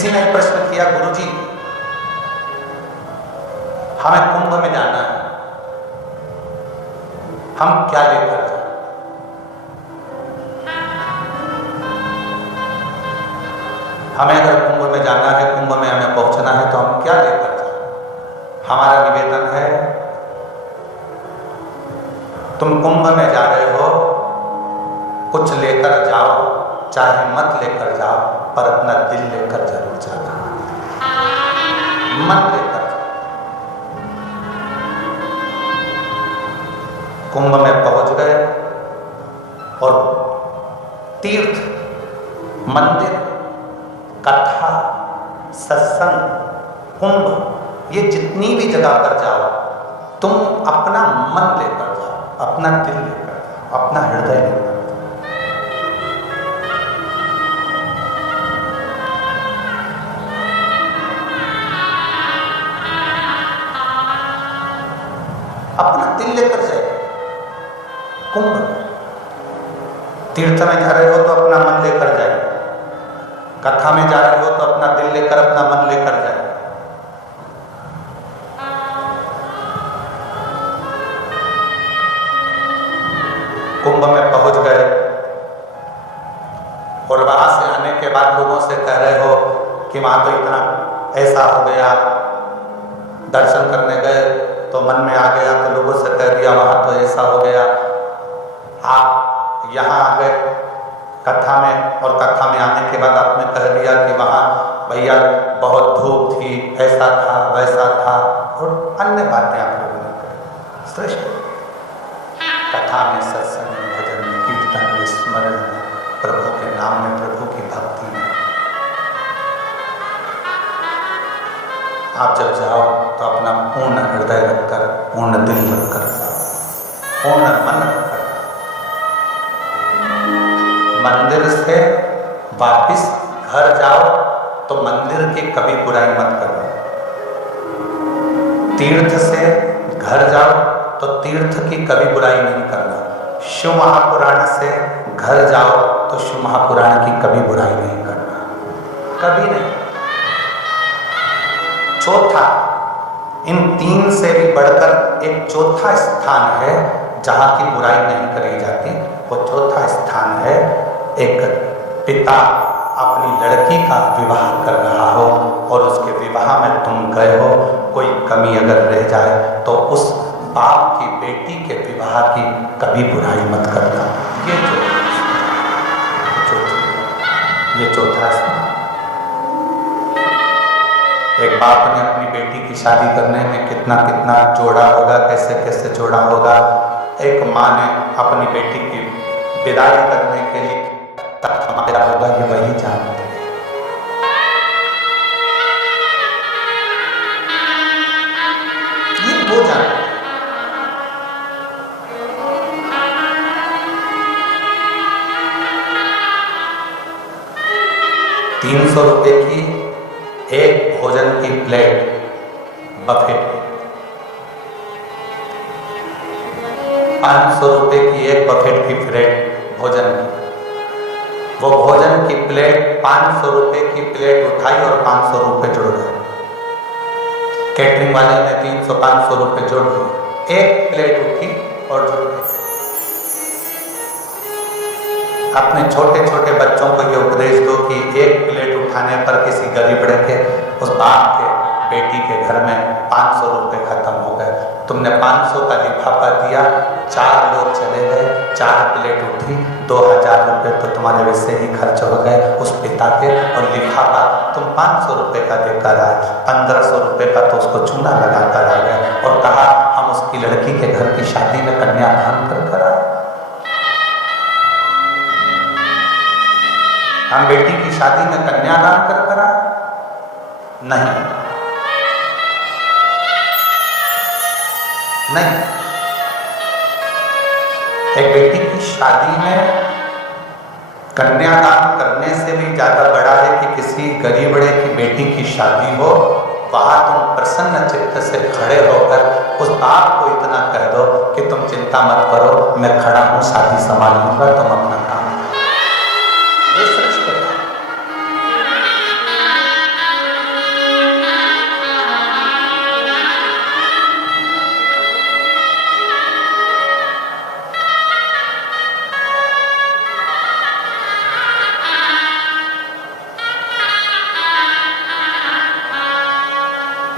किसी ने प्रश्न किया, गुरुजी हमें कुंभ में जाना है, हम क्या लेकर जाएं? हमें अगर कुंभ में जाना है, कुंभ में हमें पहुंचना है, तो हम क्या लेकर जाएं? हमारा निवेदन है, तुम कुंभ में जा रहे हो, कुछ लेकर जाओ, चाहे मत लेकर जाओ, पर अपना दिल लेकर जरूर जाना। मन लेकर जाओ। कुंभ में पहुंच गए और तीर्थ, मंदिर, कथा, सत्संग, कुंभ, ये जितनी भी जगह पर जाओ, तुम अपना मन लेकर जाओ, अपना दिल लेकर जाओ, अपना हृदय लेकर जाओ। अपना दिल लेकर जाए। कुंभ तीर्थ में जा रहे हो तो अपना मन लेकर जाए, कथा में जा रहे हो तो अपना दिल लेकर, अपना मन लेकर जाए। कुंभ में पहुंच गए और वहां से आने के बाद लोगों से कह रहे हो कि वहां तो इतना ऐसा हो गया, दर्शन करने गए तो मन में आ गया, तो लोगों से कह दिया वहां तो ऐसा हो गया। आप यहाँ आ गए कथा में, और कथा में आने के बाद आपने कह दिया कि वहाँ भैया बहुत धूप थी, ऐसा था, वैसा था, और अन्य बातें आप लोगों ने कही। श्रेष्ठ कथा में, सत्संग में, भजन में, कीर्तन में, स्मरण में, प्रभु के नाम में, प्रभु की भक्ति में आप जब जाओ तो अपना पूर्ण हृदय रखकर, पूर्ण दिल रखकर जाओ, पूर्ण मन रखकर। मंदिर से वापिस घर जाओ तो मंदिर की कभी बुराई मत करो। तीर्थ से घर जाओ तो तीर्थ की कभी बुराई नहीं करना। शिव महापुराण से घर जाओ तो शिव महापुराण की कभी बुराई नहीं करना, कभी नहीं। चौथा, इन तीन से भी बढ़कर एक चौथा स्थान है जहां की बुराई नहीं करी जाती। वो चौथा स्थान है, एक पिता अपनी लड़की का विवाह कर रहा हो और उसके विवाह में तुम गए हो, कोई कमी अगर रह जाए तो उस बाप की बेटी के विवाह की कभी बुराई मत करना। ये चौथा स्थान। एक बाप ने अपनी बेटी की शादी करने में कितना कितना जोड़ा होगा, कैसे कैसे जोड़ा होगा। एक माँ ने अपनी बेटी की विदाई करने के लिए कमाया होगा, ये वही जानते हैं। ये वो जानते हैं। 300 रुपए की एक भोजन की प्लेट बफे, 500 रुपए की एक बफेट की प्लेट भोजन की। वो भोजन की प्लेट 500 रुपए की प्लेट उठाई और 500 रुपए जुड़ गए। कैटरिंग वाले ने 300-500 रुपए जोड़ दिए, एक प्लेट उठी और जुड़ गई। अपने छोटे छोटे बच्चों को ये उपदेश दो कि एक प्लेट उठाने पर किसी गरीब के, उस बाप के बेटी के घर में 500 रुपए खत्म हो गए। तुमने 500 का लिफाफा दिया, 4 लोग चले गए, 4 प्लेट उठी, 2000 रुपए तो तुम्हारे वैसे ही खर्च हो गए उस पिता के। और लिफाफा तुम 500 रुपए का देकर आए, 1500 रुपए का तो उसको चूना लगा कर आ गए और कहा हम उसकी लड़की के घर की शादी में कन्यादान कर आए। हम बेटी की शादी में कन्यादान कर आए? नहीं, नहीं। एक बेटी की शादी में कन्यादान करने से भी ज्यादा बड़ा है कि किसी गरीबड़े की बेटी की शादी हो, वहां तुम प्रसन्न चित्त से खड़े होकर उस बाप को इतना कह दो कि तुम चिंता मत करो, मैं खड़ा हूं, शादी संभाल लूंगा, तुम अपना काम।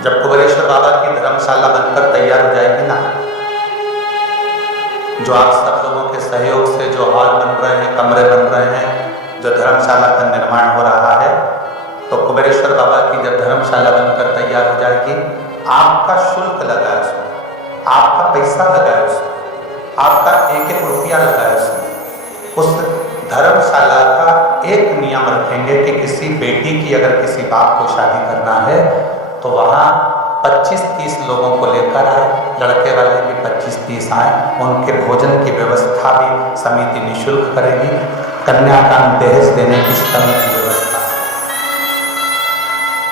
जब कुबेरेश्वर बाबा की धर्मशाला बनकर तैयार हो जाएगी ना, जो आप सब लोगों के सहयोग से जो हॉल बन रहे हैं, कमरे बन रहे हैं, जो धर्मशाला का निर्माण हो रहा है, तो कुबेरेश्वर बाबा की जब धर्मशाला बनकर तैयार हो जाएगी, आपका शुल्क लगा है उसमें, आपका पैसा लगा है उसमें, आपका एक एक रुपया लगा है उसमें। उस धर्मशाला का एक नियम रखेंगे कि किसी बेटी की अगर किसी बाप को शादी करना है तो वहाँ 25-30 लोगों को लेकर आए, लड़के वाले भी 25-30 आए, उनके भोजन की व्यवस्था भी समिति निःशुल्क करेगी, कन्यादान दहेज देने की समिति व्यवस्था,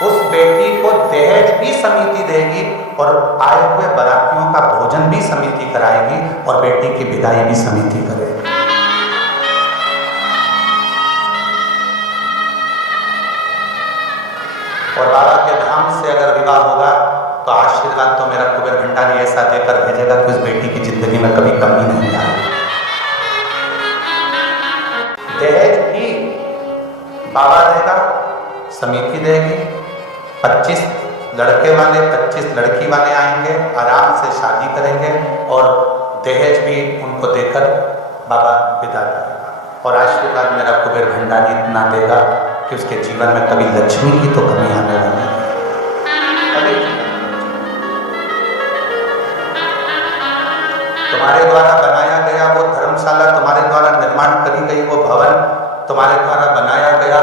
उस बेटी को दहेज भी समिति देगी और आए हुए बारातियों का भोजन भी समिति कराएगी और बेटी की विदाई भी समिति करेगी। और बाबा के धाम से अगर विवाह होगा तो आशीर्वाद तो मेरा कुबेर भंडारी ऐसा देकर भेजेगा कि उस बेटी की जिंदगी में कभी कमी नहीं आएगी। दहेज भी बाबा देगा, समिति देगी, 25 लड़के वाले 25 लड़की वाले आएंगे, आराम से शादी करेंगे और दहेज भी उनको देकर बाबा विदा करेगा और आशीर्वाद मेरा कुबेर भंडारी इतना देगा कि उसके जीवन में कभी लक्ष्मी की तो कमी आने वाली है। तुम्हारे द्वारा बनाया गया वो धर्मशाला, तुम्हारे द्वारा निर्माण करी गई वो भवन, तुम्हारे द्वारा बनाया गया,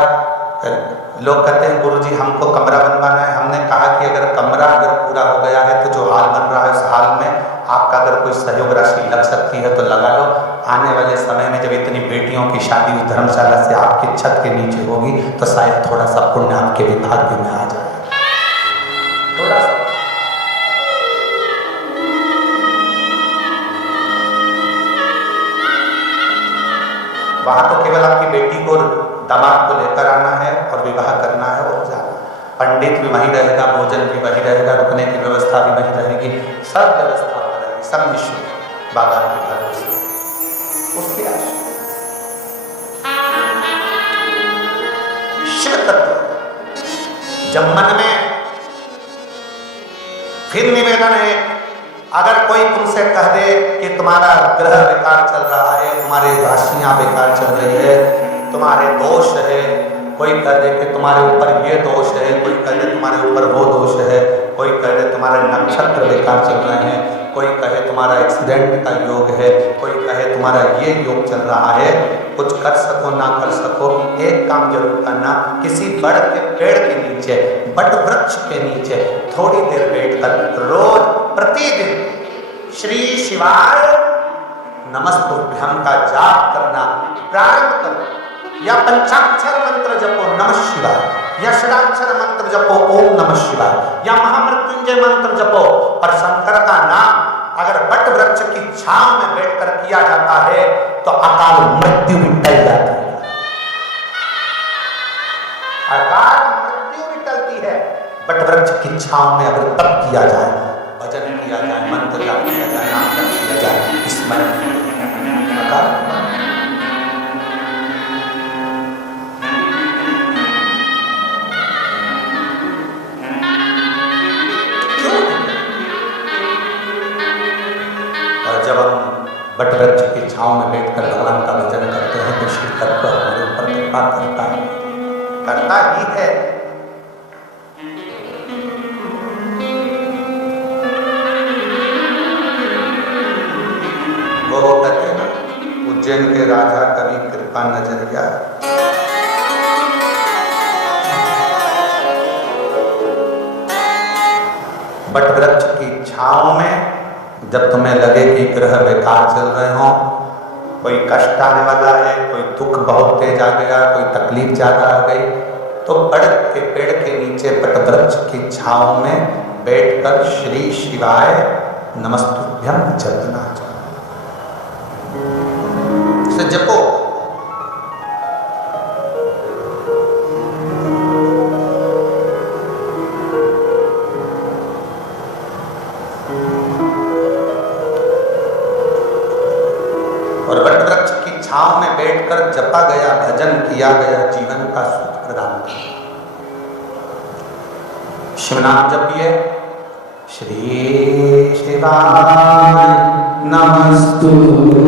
लोग कहते हैं गुरुजी हमको कमरा बनवाना है। हमने कहा कि अगर कमरा अगर पूरा हो गया है तो जो हाल बन रहा है उस हाल में आपका अगर कोई सहयोग राशि लग सकती है तो लगा लो। आने वाले समय में जब इतनी बेटियों की शादी उस धर्मशाला से आपकी छत के नीचे होगी तो शायद थोड़ा सा पुण्य आपके विभाग्य में आ जाए, थोड़ा सा। वहां तो केवल आपकी बेटी को दामाद को लेकर आना है और विवाह करना है और जाना। पंडित भी वहीं रहेगा, भोजन भी वहीं रहेगा, रुकने की व्यवस्था भी वहीं रहेगी, सब व्यवस्था रहेगी, सब निश्चित बाबा के घर से उसके शिव तत्व। जब मन में फिर निवेदन है, अगर कोई तुमसे कह दे कि तुम्हारा ग्रह बेकार चल रहा है, तुम्हारी राशियां बेकार चल रही है, तुम्हारे दोष है, कोई कह दे कि तुम्हारे ऊपर ये दोष है, कोई कह दे तुम्हारे ऊपर वो दोष है, कोई कह दे तुम्हारे नक्षत्र बेकार चल रहे हैं, कोई कहे तुम्हारा एक्सीडेंट का योग है, कोई कहे तुम्हारा ये योग चल रहा है, कुछ कर सको ना कर सको, एक काम जरूर करना, किसी बड़ के पेड़ के नीचे, बट वृक्ष के नीचे थोड़ी देर बैठकर रोज प्रतिदिन श्री शिवाय नमस्तुभ्यं का जाप करना प्रारंभ करो, या पंचाक्षर मंत्र जपो नमः शिवाय, या षडाक्षर मंत्र जपो ओम नमः शिवाय, या महामृत्युंजय मंत्र जपो। और शंकर का नाम अगर बट वृक्ष की छांव में बैठकर किया जाता है तो अकाल मृत्यु भी टल जाती है, अकाल मृत्यु भी टलती है। बट वृक्ष की छांव में अगर तप किया जाए, भजन किया जाए, मंत्र जाप किया जाए, नाम जप किया जाए, स्मरण अकाल जब हम बट वृक्ष की छांव में बैठकर भगवान का भजन करते हैं तो शिव तत्व हमारे ऊपर कृपा करता ही है। वो कहते हैं ना, उज्जैन के राजा कभी कृपा नजरिया, बट वृक्ष की छांव में जब तुम्हें लगे कि ग्रह बेकार चल रहे हो, कोई कष्ट आने वाला है, कोई दुख बहुत तेज आ गया, कोई तकलीफ ज्यादा आ गई, तो बड़ के पेड़ के नीचे बट वृक्ष की छांव में बैठकर श्री शिवाय नमस्तुभ्यं जपना से जपो। और वट वृक्ष की छांव में बैठकर जपा गया, भजन किया गया, जीवन का सुख प्रदान किया। शिव नाम जपिए, श्री शिवाय नमस्तुभ्यं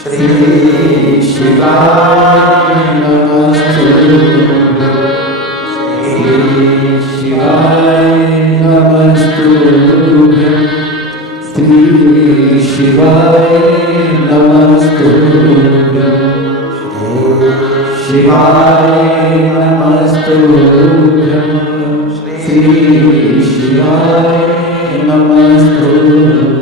श्री शिवाय नमस्तुभ्यं श्री शिवाय नमस्तुभ्यं श्री शिवाय नमस्तुभ्यं शिवाय नमस्तुभ्यं श्री शिवाय नमस्तुभ्यं